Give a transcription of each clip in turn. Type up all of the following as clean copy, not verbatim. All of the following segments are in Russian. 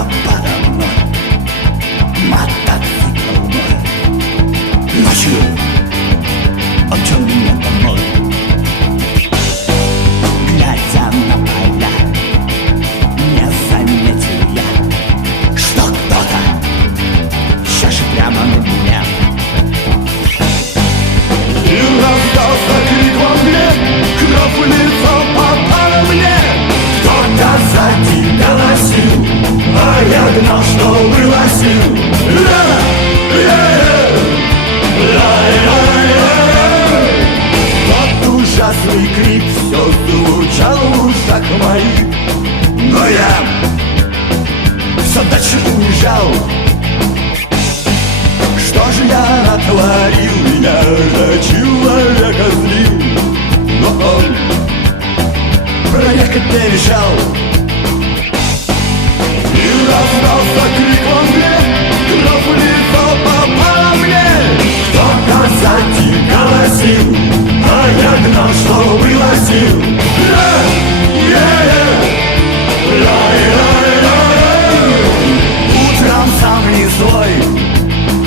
где-то подо мной мотоцикл мой. Ночью он вел меня домой. Глядя на поля, не заметил я, что кто-то чашет прямо на меня. И раздался крик во мне, кровь в лицо попала мне. Кто-то сзади голосил, а я гнал, что было сил. Тот ужасный крик все звучал в ушах моих, но я все дальше уезжал. Что же я натворил? Я же человека злил, но он проехать не решал. И раздался крик во мне, кровь в лицо попала мне. Кто-то сзади голосил, а я гнал, что было сил. Утром сам не свой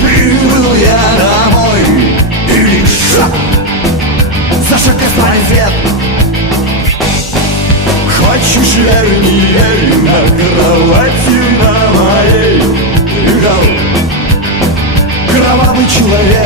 прибыл я домой, и лишь зажег красный свет. Хочешь верь, не верь, на кровати на моей лежал кровавый человек.